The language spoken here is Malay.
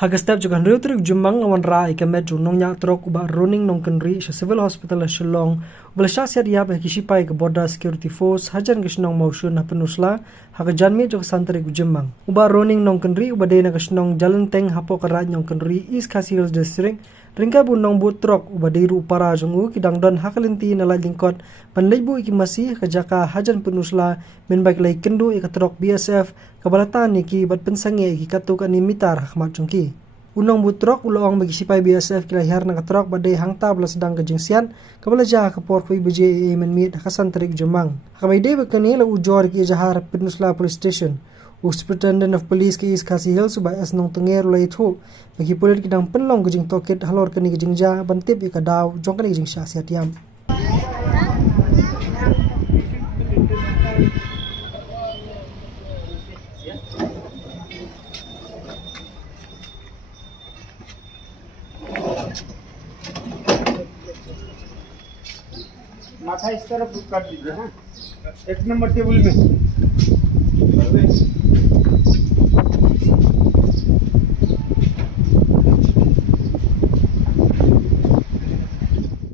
Hagastap juga henry truk jumbang awan rai ke metro nongnya truk uba running nong kendri sa civil hospital Shillong belasya siya ke kisipai ke border security force hajan kesnong motion na penusla haka janmi juga santri jumbang uba running nong kendri uba dena kesnong jalan teng hapo kerat nong kendri East Khasi Hills district ringka bu nong bu truk uba diru para jongu kidang don hakalinti na lingkot panleibu iki masih ke jaka hajan penusla min baik lai kendu ika truk BSF kabalatan iki bat pensange iki katuk ani mitar hakmat jongki unang butrok uloong bagi sipai BSF kilahir na katrok badai hangta bala sedang kejengsian kabala jaha kapor kui BJA menmit hakasan terik jembang hakamai de bekani la ujor ki jahar penusla police station Superintendent of Police ke East Khasi Hills subay as nong tenger ulay itu bagi polit kidang penlong kejeng toket halor kani kejeng ja bantip ika daw jong kani kejeng sya siat yam माथा इस तरफ कर दीजिए हाँ 1 number table में